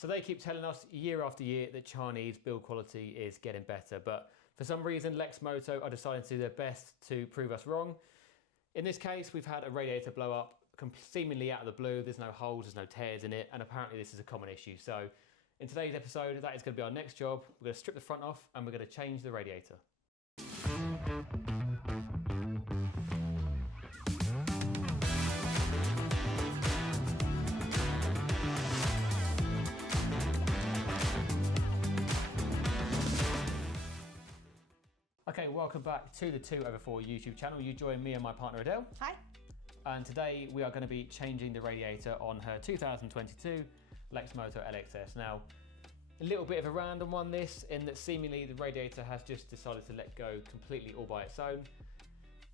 So they keep telling us year after year that Chinese build quality is getting better, but for some reason Lexmoto are deciding to do their best to prove us wrong. In this case, we've had a radiator blow up seemingly out of the blue. There's no holes, there's no tears in it, and apparently this is a common issue. So in today's episode, that is going to be our next job. We're going to strip the front off and we're going to change the radiator. Okay, welcome back to the 2/4 YouTube channel. You join me and my partner Adele. Hi. And today we are going to be changing the radiator on her 2022 Lexmoto LXS. Now, a little bit of a random one this, in that seemingly the radiator has just decided to let go completely all by its own.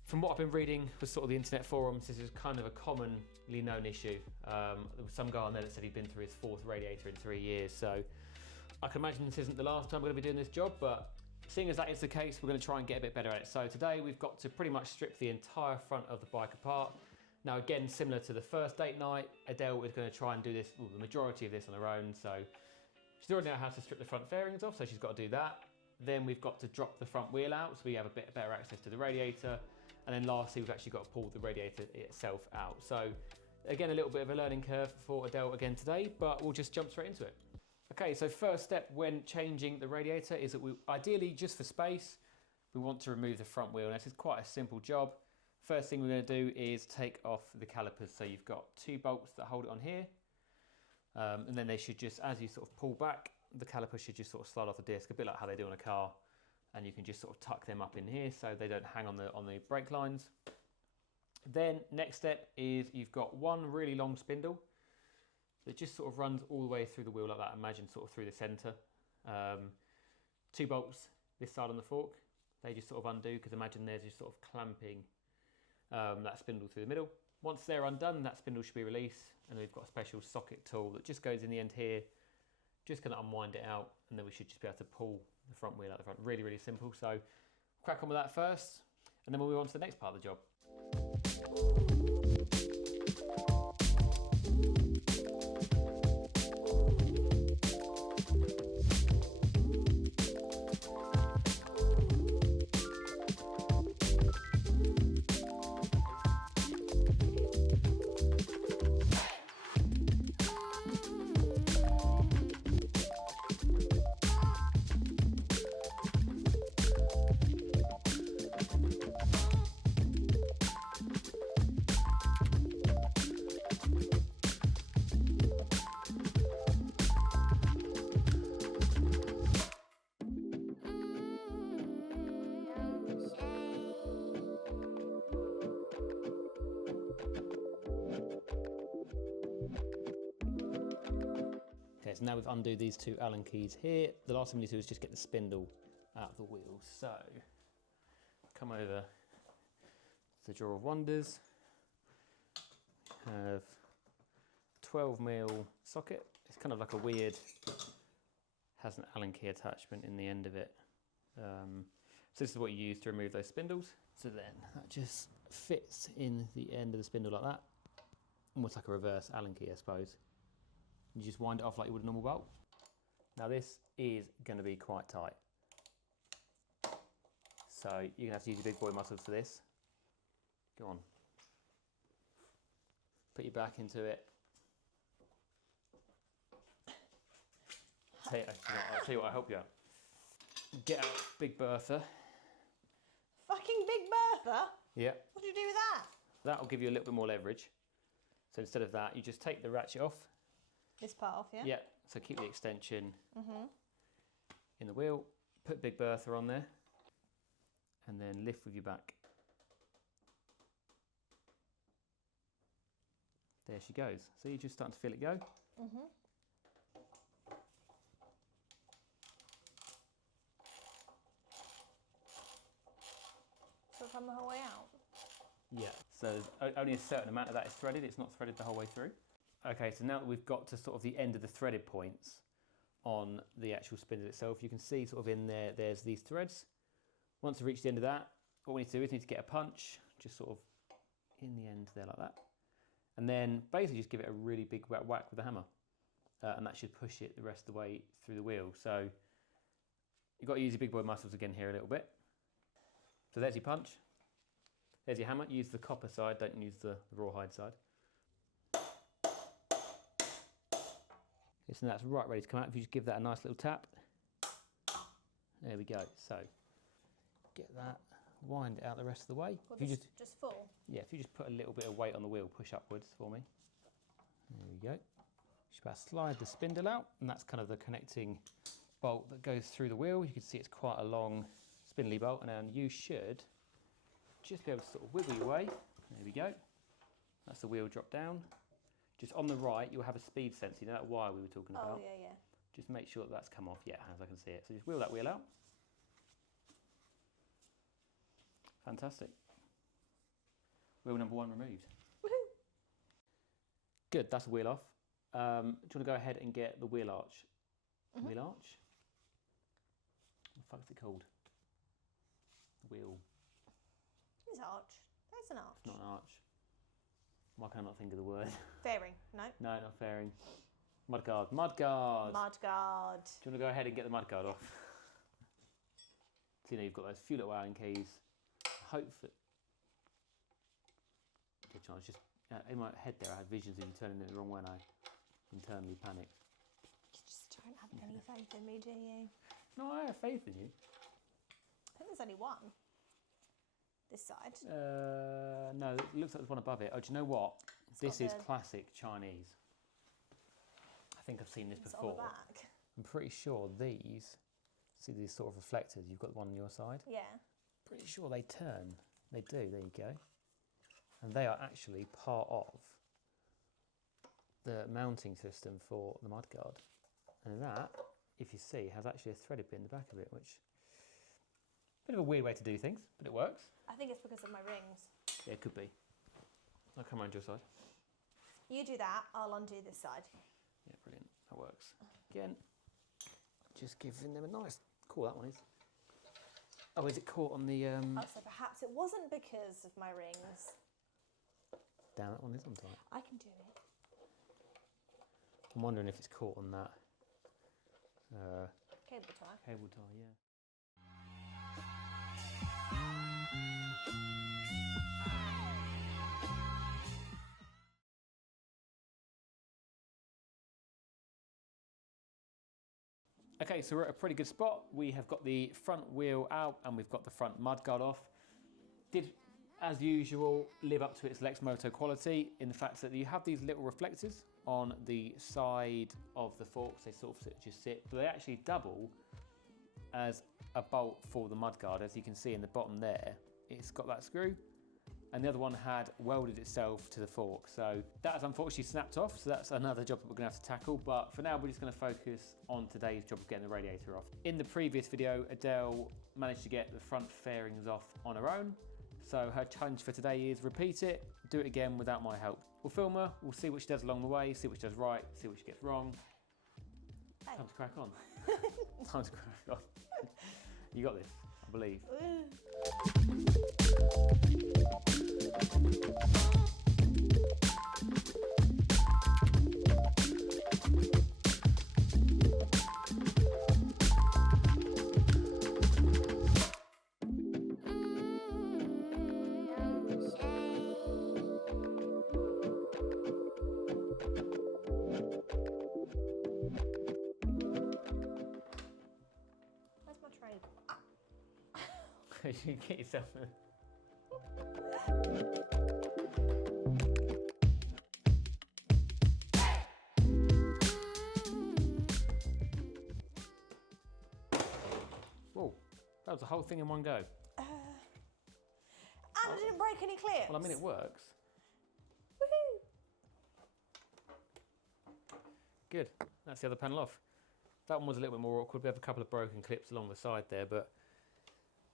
From what I've been reading with sort of the internet forums, this is kind of a commonly known issue. There was some guy on there that said he'd been through his 4th radiator in 3 years, so I can imagine this isn't the last time we're going to be doing this job, but seeing as that is the case, we're going to try and get a bit better at it. So today we've got to pretty much strip the entire front of the bike apart. Now again, similar to the first date night, Adele is going to try and do this, well, the majority of this on her own. So she's already know how to strip the front fairings off, so she's got to do that. Then we've got to drop the front wheel out so we have a bit better access to the radiator. And then lastly, we've actually got to pull the radiator itself out. So again, a little bit of a learning curve for Adele again today, but we'll just jump straight into it. Okay, so first step when changing the radiator is that we, ideally just for space, we want to remove the front wheel. Now, this is quite a simple job. First thing we're going to do is take off the calipers. So you've got 2 bolts that hold it on here. And then they should just, as you sort of pull back, the caliper should just sort of slide off the disc, a bit like how they do on a car. And you can just sort of tuck them up in here so they don't hang on the brake lines. Then next step is you've got one really long spindle that just sort of runs all the way through the wheel like that. Imagine sort of through the center. 2 bolts this side on the fork. They just sort of undo, because imagine there's just sort of clamping that spindle through the middle. Once they're undone, that spindle should be released, and we've got a special socket tool that just goes in the end here. Just gonna unwind it out, and then we should just be able to pull the front wheel out the front. Really, really simple. So crack on with that first, and then we'll move on to the next part of the job. Okay, so now we've undone these 2 Allen keys here. The last thing we need to do is just get the spindle out of the wheel. So, come over to the drawer of wonders. We have a 12mm socket. It's kind of like a weird, has an Allen key attachment in the end of it. So this is what you use to remove those spindles. So then that just fits in the end of the spindle like that. Almost like a reverse Allen key, I suppose. You just wind it off like you would a normal bolt. Now this is going to be quite tight. So you're going to have to use your big boy muscles for this. Go on. Put your back into it. I'll tell you what, I'll help you out. Get out Big Bertha. Fucking Big Bertha? Yeah. What do you do with that? That'll give you a little bit more leverage. So instead of that, you just take the ratchet off. This part off, yeah? Yeah, so keep the extension in the wheel, put Big Bertha on there, and then lift with your back. There she goes. So you're just starting to feel it go. So come the whole way out? Yeah, so only a certain amount of that is threaded. It's not threaded the whole way through. Okay, so now that we've got to sort of the end of the threaded points on the actual spindle itself, you can see sort of in there, there's these threads. Once we reach the end of that, what we need to do is get a punch, just sort of in the end there like that. And then basically just give it a really big whack with the hammer. and that should push it the rest of the way through the wheel. So you've got to use your big boy muscles again here a little bit. So there's your punch, there's your hammer. Use the copper side, don't use the rawhide side. So that's right ready to come out. If you just give that a nice little tap. There we go. So get that, wind it out the rest of the way. Well, if you just full. Yeah, if you just put a little bit of weight on the wheel, push upwards for me. There we go. Just about slide the spindle out, and that's kind of the connecting bolt that goes through the wheel. You can see it's quite a long spindly bolt, and then you should just be able to sort of wiggle your way. There we go. That's the wheel drop down. Just on the right, you'll have a speed sensor. You know that wire we were talking about? Oh, yeah, yeah. Just make sure that that's come off. Yeah, as I can see it. So just wheel that wheel out. Fantastic. Wheel number 1 removed. Woohoo! Good, that's the wheel off. Do you want to go ahead and get the wheel arch? Wheel arch? What the fuck is it called? Wheel. It's arch. There's an arch. It's not an arch. Why can I not think of the word? Fairing. No. No, not fairing. Mudguard. Mudguard! Mudguard. Do you want to go ahead and get the mudguard off? So you know you've got those few little Allen keys. Hopefully. Good chance. Just in my head there, I had visions of you turning it the wrong way, and I internally panicked. You just don't have any faith in me, do you? No, I have faith in you. I think there's only one. This side. No, it looks like there's one above it. Oh, do you know what? This is classic Chinese. I think I've seen this before. On the back. I'm pretty sure these, see these sort of reflectors, you've got one on your side? Yeah. Pretty sure they turn. They do, there you go. And they are actually part of the mounting system for the mudguard. And that, if you see, has actually a threaded bit in the back of it, which bit of a weird way to do things, but it works. I think it's because of my rings. Yeah, it could be. I'll come around your side. You do that, I'll undo this side. Yeah, brilliant. That works. Again, just giving them a nice... Cool, that one is. Oh, is it caught on the... Oh, so perhaps it wasn't because of my rings. Damn, that one is on tight. I can do it. I'm wondering if it's caught on that... Cable tie. Cable tie, yeah. Okay, so we're at a pretty good spot. We have got the front wheel out and we've got the front mudguard off. Did, as usual, live up to its Lexmoto quality in the fact that you have these little reflectors on the side of the forks. They sort of just sit, but they actually double as a bolt for the mudguard. As you can see in the bottom there, it's got that screw. And the other one had welded itself to the fork. So that has unfortunately snapped off. So that's another job that we're gonna have to tackle. But for now, we're just gonna focus on today's job of getting the radiator off. In the previous video, Adele managed to get the front fairings off on her own. So her challenge for today is repeat it, do it again without my help. We'll film her, we'll see what she does along the way, see what she does right, see what she gets wrong. Hey. Time to crack on. Time to crack on. You got this, I believe. Where's my tray? You can get yourself a... Whoa, that was the whole thing in one go. And I didn't break any clips. Well, I mean, it works. Woohoo! Good, that's the other panel off. That one was a little bit more awkward. We have a couple of broken clips along the side there, but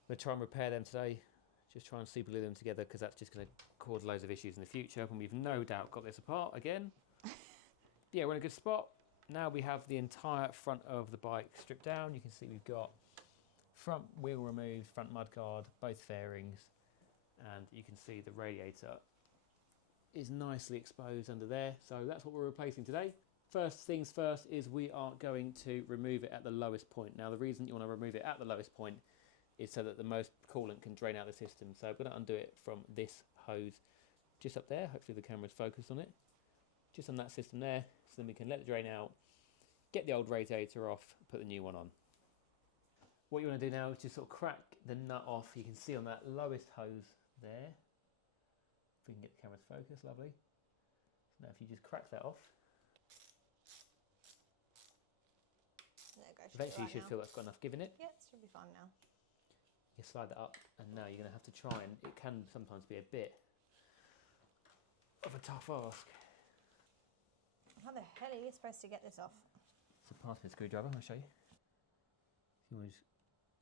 we'll try and repair them today. Just try and super glue them together because that's just going to cause loads of issues in the future. And we've no doubt got this apart again. Yeah, we're in a good spot. Now we have the entire front of the bike stripped down. You can see we've got front wheel removed, front mudguard, both fairings, and you can see the radiator is nicely exposed under there. So that's what we're replacing today. First things first is we are going to remove it at the lowest point. Now the reason you want to remove it at the lowest point is so that the most coolant can drain out of the system. So I'm going to undo it from this hose just up there. Hopefully the camera's focused on it. Just on that system there, so then we can let it drain out, get the old radiator off, put the new one on. What you want to do now is just sort of crack the nut off. You can see on that lowest hose there. If we can get the camera's focus, lovely. So now if you just crack that off, eventually you should feel that's got enough give in it. Yeah, it should be fine now. You slide that up, and now you're going to have to try, and it can sometimes be a bit of a tough ask. How the hell are you supposed to get this off? So pass me the screwdriver, I'll show you. You want to just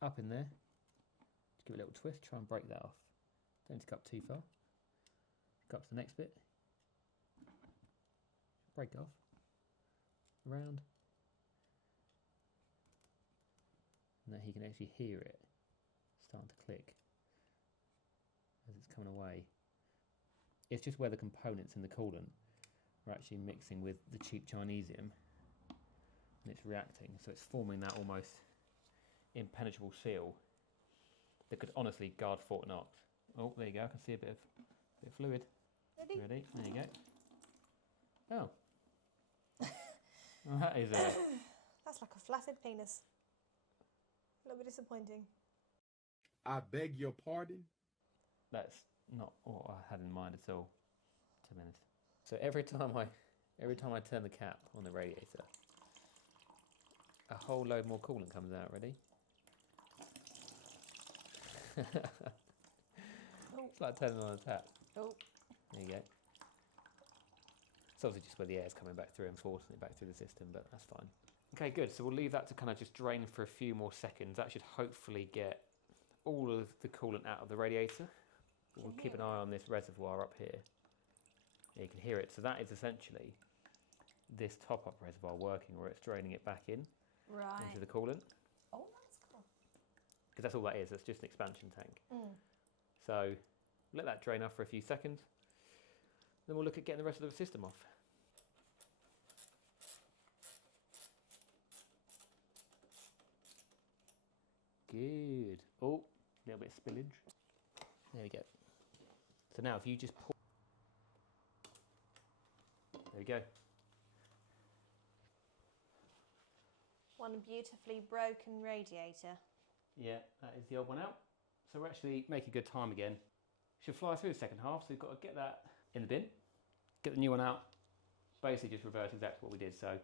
up in there, just give it a little twist, try and break that off. Don't need to go up too far. Go up to the next bit. Break it off. Around. And now you can actually hear it starting to click as it's coming away. It's just where the components in the coolant are actually mixing with the cheap Chinesium, and it's reacting, so it's forming that almost impenetrable seal that could honestly guard Fort Knox. Oh, there you go, I can see a bit of fluid. Ready? Ready? There you go. Oh. Well, that is That's like a flaccid penis. A little bit disappointing. I beg your pardon? That's not what I had in mind at all, to be honest. So every time I turn the cap on the radiator, a whole load more coolant comes out. Ready? It's like turning on a tap. Oh. There you go. It's obviously just where the air's coming back through and forcing it back through the system, but that's fine. Okay, good. So we'll leave that to kind of just drain for a few more seconds. That should hopefully get all of the coolant out of the radiator. We'll keep an eye on this reservoir up here. Yeah, you can hear it. So that is essentially this top-up reservoir working, where it's draining it back in into the coolant. Oh, that's cool. Because that's all that is. It's just an expansion tank. Mm. So let that drain off for a few seconds. Then we'll look at getting the rest of the system off. Good. Oh, a little bit of spillage. There we go. So now if you just pour... There we go. One beautifully broken radiator. Yeah, that is the old one out. So we're actually making good time again. Should fly through the second half, so we've got to get that in the bin, get the new one out, basically just reverse exactly what we did. So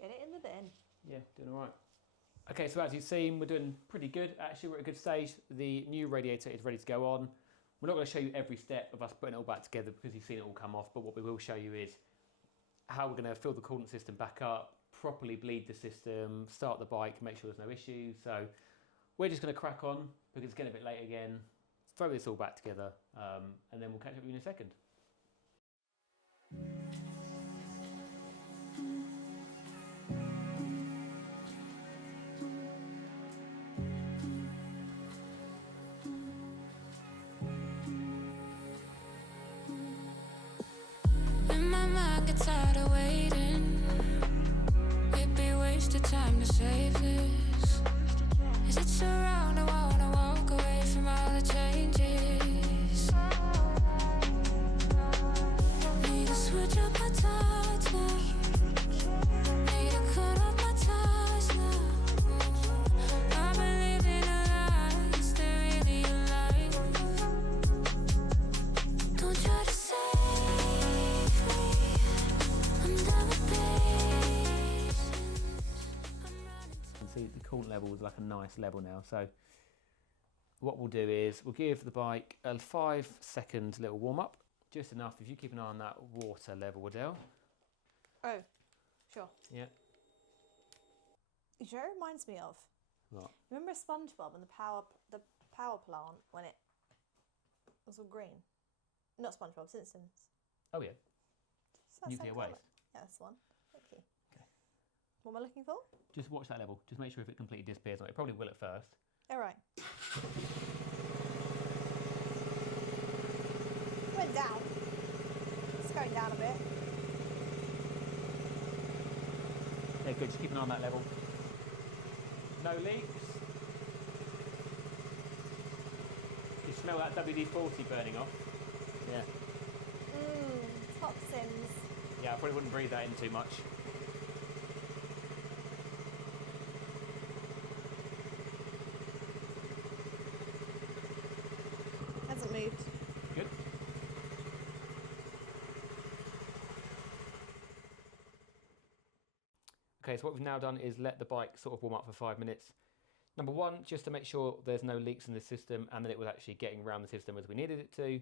get it in the bin. yeah, doing all right. Okay, so as you've seen, we're doing pretty good. Actually, we're at a good stage. The new radiator is ready to go on. We're not going to show you every step of us putting it all back together because you've seen it all come off, but what we will show you is how we're going to fill the coolant system back up, properly bleed the system, start the bike, make sure there's no issues. So we're just going to crack on because it's getting a bit late again, throw this all back together, and then we'll catch up with you in a second. When my mind gets tired of waiting, it'd be wasted time to save this. Is it so wrong? I wanna walk away from all the changes. Need to switch up my thoughts now. Need to cut off my ties now. I've been living a lie, is there really a life? Don't try to save me. I'm done with patience. I'm running. You can see the coolant level is like a nice level now. So what we'll do is we'll give the bike a 5-second little warm up, just enough. If you keep an eye on that water level, Adele. Oh, sure. Yeah. You know what it reminds me of? What? Remember SpongeBob and the power plant when it was all green? Not SpongeBob, Simpsons. Oh yeah. Does that Nuclear sound colour? waste. Yeah, that's the one. Thank you. Okay. What am I looking for? Just watch that level. Just make sure if it completely disappears. It probably will at first. All right. Went down. It's going down a bit. Yeah, good, just keep an eye on that level. No leaks. You smell that WD-40 burning off? Yeah. Toxins. Yeah, I probably wouldn't breathe that in too much. Hasn't moved. Good. Okay, so what we've now done is let the bike sort of warm up for 5 minutes. Number one, just to make sure there's no leaks in the system and that it was actually getting around the system as we needed it to.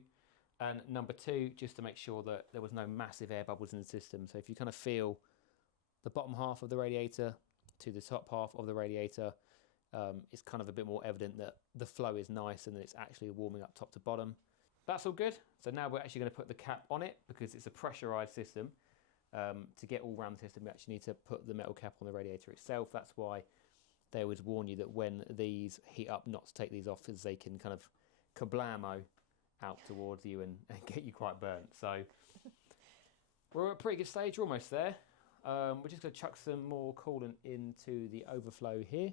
And number two, just to make sure that there was no massive air bubbles in the system. So if you kind of feel the bottom half of the radiator to the top half of the radiator, it's kind of a bit more evident that the flow is nice and that it's actually warming up top to bottom. That's all good. So now we're actually going to put the cap on it because it's a pressurized system. To get all around the system, we actually need to put the metal cap on the radiator itself. That's why they always warn you that when these heat up, not to take these off, as they can kind of kablamo out towards you and get you quite burnt. So we're at a pretty good stage, we're almost there. We're just going to chuck some more coolant into the overflow here,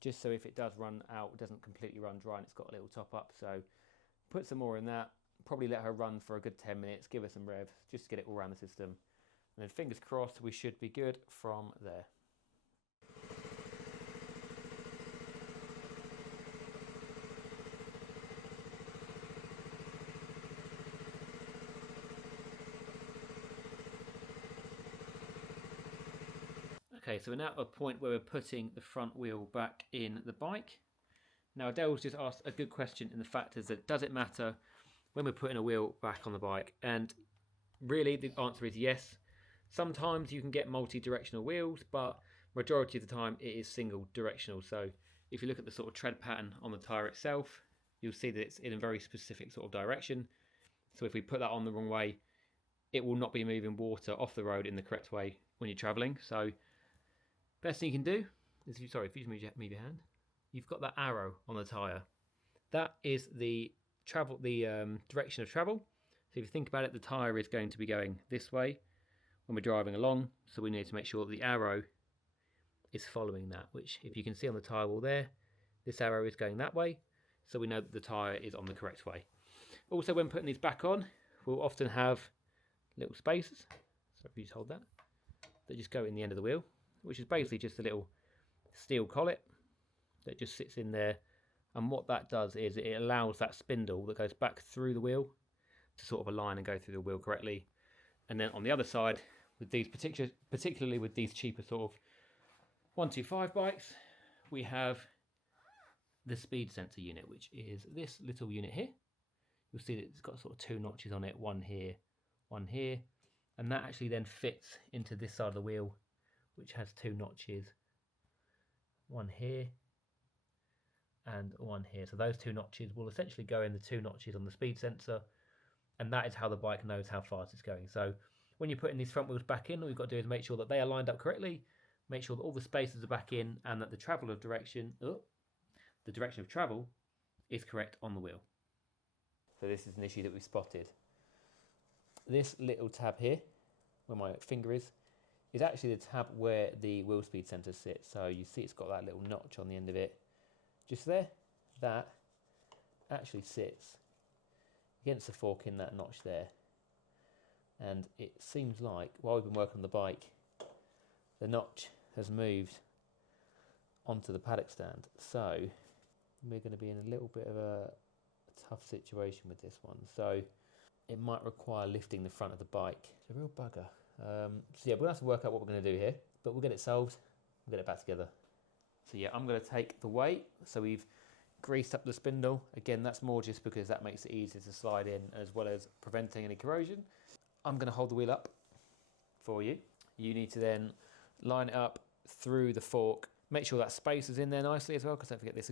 just so if it does run out, it doesn't completely run dry and it's got a little top up. So put some more in that, probably let her run for a good 10 minutes, give her some rev, just to get it all around the system. And then fingers crossed, we should be good from there. Okay, so we're now at a point where we're putting the front wheel back in the bike. Now Adele's just asked a good question, and the fact is that does it matter when we're putting a wheel back on the bike? And really the answer is yes. Sometimes you can get multi-directional wheels, but majority of the time it is single directional. So if you look at the sort of tread pattern on the tyre itself, you'll see that it's in a very specific sort of direction. So if we put that on the wrong way, it will not be moving water off the road in the correct way when you're travelling. So best thing you can do is, if you just move your hand, you've got that arrow on the tyre. That is the direction of travel. So if you think about it, the tyre is going to be going this way when we're driving along, so we need to make sure that the arrow is following that, which if you can see on the tyre wall there, this arrow is going that way, so we know that the tyre is on the correct way. Also, when putting these back on, we'll often have little spaces, so if you just hold that just go in the end of the wheel, which is basically just a little steel collet that just sits in there, and what that does is it allows that spindle that goes back through the wheel to sort of align and go through the wheel correctly. And then on the other side, with these particularly with these cheaper sort of 125 bikes, we have the speed sensor unit, which is this little unit here. You'll see that it's got sort of two notches on it, one here, and that actually then fits into this side of the wheel, which has two notches, one here and one here. So those two notches will essentially go in the two notches on the speed sensor, and that is how the bike knows how fast it's going. So when you're putting these front wheels back in, all you've got to do is make sure that they are lined up correctly, make sure that all the spaces are back in, and that the direction of travel is correct on the wheel. So this is an issue that we spotted. This little tab here, where my finger is actually the tab where the wheel speed sensor sits. So you see it's got that little notch on the end of it, just there. That actually sits against the fork in that notch there. And it seems like while we've been working on the bike, the notch has moved onto the paddock stand. So we're going to be in a little bit of a tough situation with this one. So it might require lifting the front of the bike. It's a real bugger. So yeah, we'll have to work out what we're going to do here, but we'll get it solved. We'll get it back together. So yeah, I'm going to take the weight. So we've greased up the spindle. Again, that's more just because that makes it easier to slide in, as well as preventing any corrosion. I'm going to hold the wheel up for you. You need to then line it up through the fork. Make sure that space is in there nicely as well, because don't forget this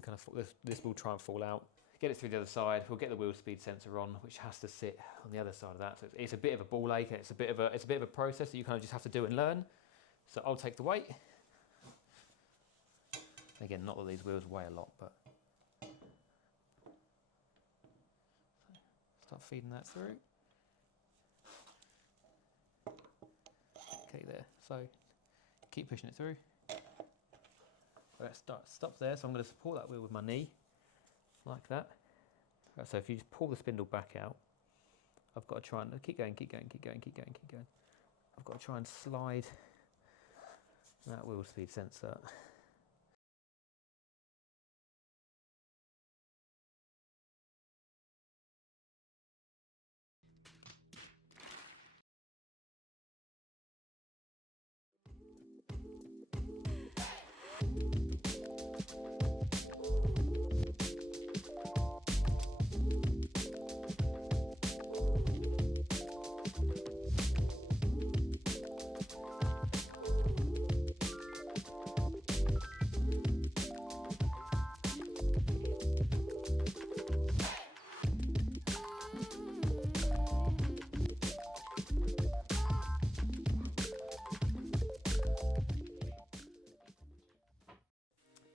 will try and fall out. Get it through the other side. We'll get the wheel speed sensor on, which has to sit on the other side of that. So it's a bit of a ball ache, and it's a bit of a process that you kind of just have to do and learn. So I'll take the weight. Again, not that these wheels weigh a lot, but start feeding that through. Okay, there. So keep pushing it through. It stops there, so I'm going to support that wheel with my knee, like that. So if you just pull the spindle back out, I've got to try and keep going. I've got to try and slide that wheel speed sensor.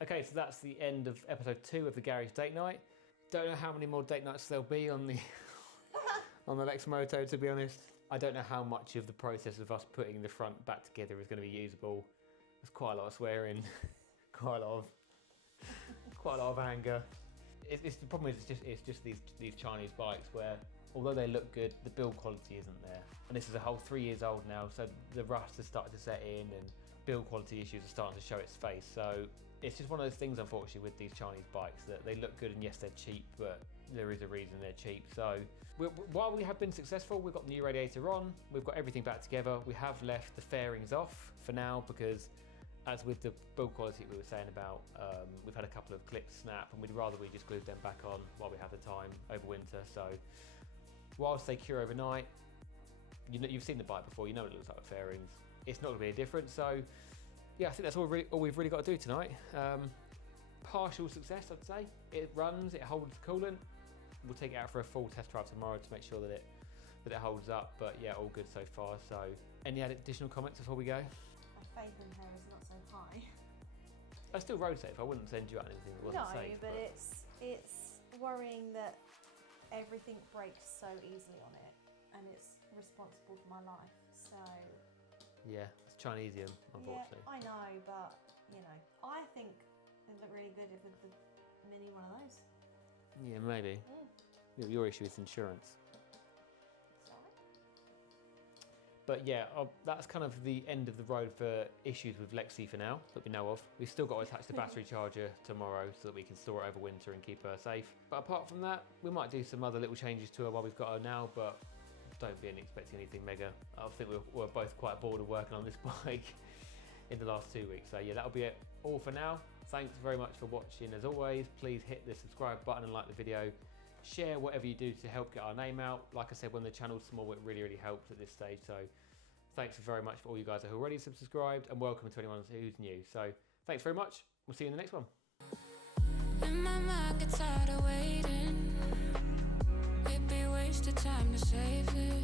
Okay, so that's the end of episode 2 of the garage date night. Don't know how many more date nights there'll be on the on the Lexmoto, to be honest. I don't know how much of the process of us putting the front back together is going to be usable. There's quite a lot of swearing, quite a lot of anger. The problem is it's just these Chinese bikes where, although they look good, the build quality isn't there. And this is a whole 3 years old now, so the rust has started to set in and build quality issues are starting to show its face. So it's just one of those things, unfortunately, with these Chinese bikes, that they look good and yes, they're cheap, but there is a reason they're cheap. So while we have been successful, we've got the new radiator on, we've got everything back together. We have left the fairings off for now because, as with the build quality we were saying about, we've had a couple of clips snap and we'd rather we just glued them back on while we have the time over winter. So whilst they cure overnight, you've seen the bike before, you know what it looks like with fairings. It's not going to be a difference. So yeah, I think that's all we've really got to do tonight. Partial success, I'd say. It runs, it holds the coolant. We'll take it out for a full test drive tomorrow to make sure that it holds up. But yeah, all good so far. So any additional comments before we go? My faith in her is not so high. I'm still road safe. I wouldn't send you out anything that wasn't safe. No, but it's worrying that everything breaks so easily on it, and it's responsible for my life. So yeah, it's Chinesium, unfortunately. Yeah, I know, but you know, I think it'd look really good with the mini one of those. Yeah, maybe. Your issue is insurance. Sorry. But yeah, that's kind of the end of the road for issues with Lexi for now, that we know of. We've still got to attach the battery charger tomorrow so that we can store it over winter and keep her safe. But apart from that, we might do some other little changes to her while we've got her now, but don't be expecting anything mega. I think we're both quite bored of working on this bike in the last 2 weeks. So yeah, that'll be it all for now. Thanks very much for watching. As always, please hit the subscribe button and like the video. Share whatever you do to help get our name out. Like I said, when the channel's small, it really helps at this stage. So thanks very much for all you guys who are already subscribed, and welcome to anyone who's new. So thanks very much. We'll see you in the next one. And my mind gets tired of waiting. It'd be wasted time to save this.